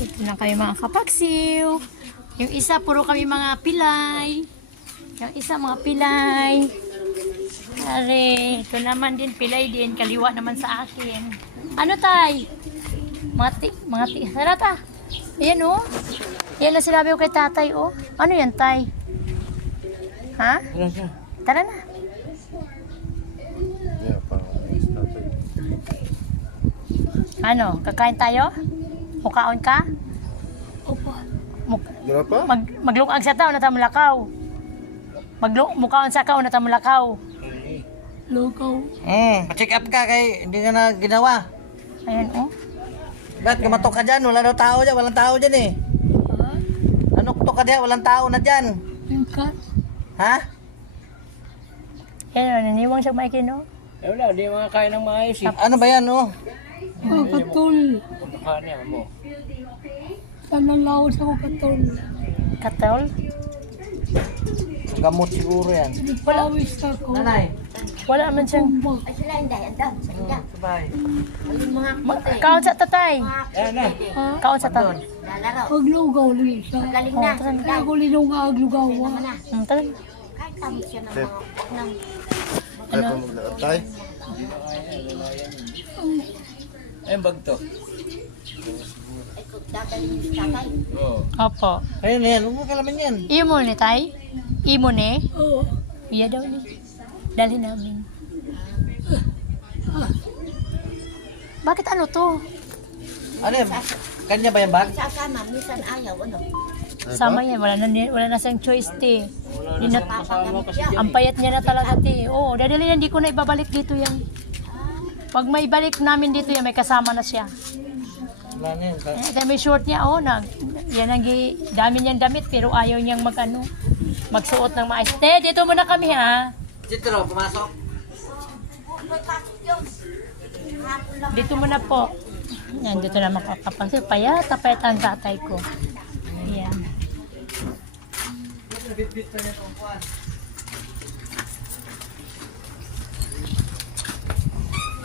Ito na kami mga kapaksiw. Yung isa, puro kami mga pilay. Yung isa, mga pilay. Are, ito naman din, pilay din. Kaliwa naman sa akin. Ano, tay? Mga ti. Sarata. Ayan, oh. Yan ang sinabi ko kay tatay, oh. Ano yan, tay? Ha? Tara na. Ano, kakain tayo? Mukaon ka? Opo. Maglungag sa tao na tamulakaw. Mukaon sa kao na tamulakaw. Lugaw. Pa-check up ka kay hindi ka na ginawa. Ayan, oh. Ba't kumatok ka dyan? Wala daw tao dyan. Walang tao dyan eh. Ha? Ano kutok ka dyan? Walang tao na dyan. Yung kat. Ha? Ayan, naniwang siya maikin, no? Eh wala, di mga kain ng maayos eh. Ano ba yan oh? Mga katol. Kumakain niya mo. Sana lawas ako katol. Katol? Gamot siguro yan. Nagpawis ako. Nanay. Wala man siyang... Kumba. Sabay. Kaon sa tatay. Yan na. Ha? Kaon sa tatay. Paglugaw lang isa. Kaya ko linungag lugaw. Tara. Tay? Ayun bag to. Oo. Opo. Ayun yan. Huwag mo kalaman yan. Imo ni tay? Imo ni? Oo. Iya daw ni. Dali namin. Bakit ano to? Ano yan? Kanya ba yung bag? Sama yan. Wala na siyang choice, ti. Di na, Kasama kasi dyan. ang payat niya na talaga, ti. Oo, dadali yan. Di ko na ibabalik dito yan. Pag may balik namin dito yan, may kasama na siya. Wala na yan. Ito may short niya, oh, yan ang dami niyang damit, pero ayaw niyang magsuot ng maayos. Te, dito muna kami, ha? Citro, pumasok. Dito muna po. Yan, dito na makakapansin. Payat ang tatay ko. Ayan.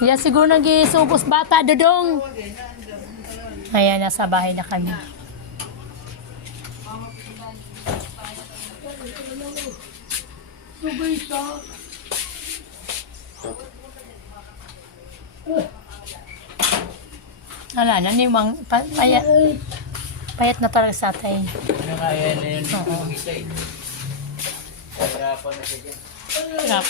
Yan, siguro nag-isugos bata, dudong. Ayan, nasa bahay na kami. Subay sa. Wala na, payat na talaga sa tatay. Ano kaya na yun? Oo. Mag-isa eh. Hirapan na siya dyan. Hirap.